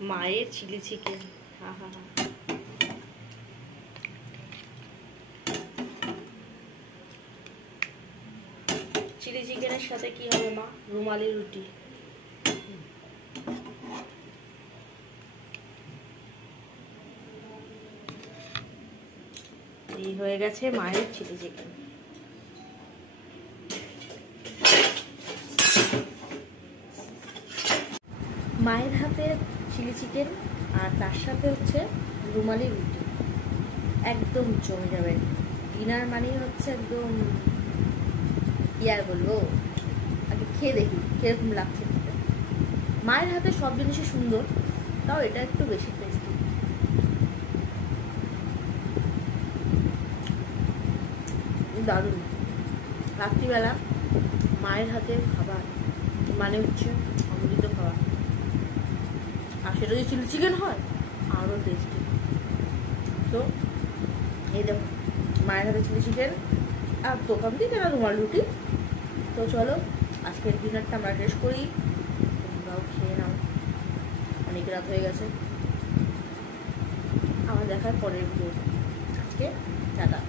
মায়ের chilli chicken. হা হা হা। Chilli চিকেনের সাথে কি হবে মা? রুমালি রুটি। এই হয়ে গেছে মায়ের চিলি চিকেন। মায়ের হাতে চিলি চিকেন আর তার সাথে হচ্ছে রুমালি রুটি, একদম জমে যাবে। ডিনার মানেই হচ্ছে একদম, কি আর বলবো, আগে খেয়ে দেখি কিরকম লাগছে। মায়ের হাতে সব জিনিসই সুন্দর, তাও এটা একটু বেশি টেস্টি। দারুণ। রাত্রিবেলা মায়ের হাতের খাবার মানে হচ্ছে অমৃত খাবার, আর সেটা যদি চিলি চিকেন হয় আরও টেস্টি। তো এই দেখো মায়ের হাতে চিলি চিকেন আর দোকান থেকে না রুমাল রুটি। তো চলো আজকের ডিনারটা আমরা শেষ করি, তোমরাও খেয়ে নাও, অনেক রাত হয়ে গেছে। আমার দেখার পরের ভিডিও। আজকে টাটা।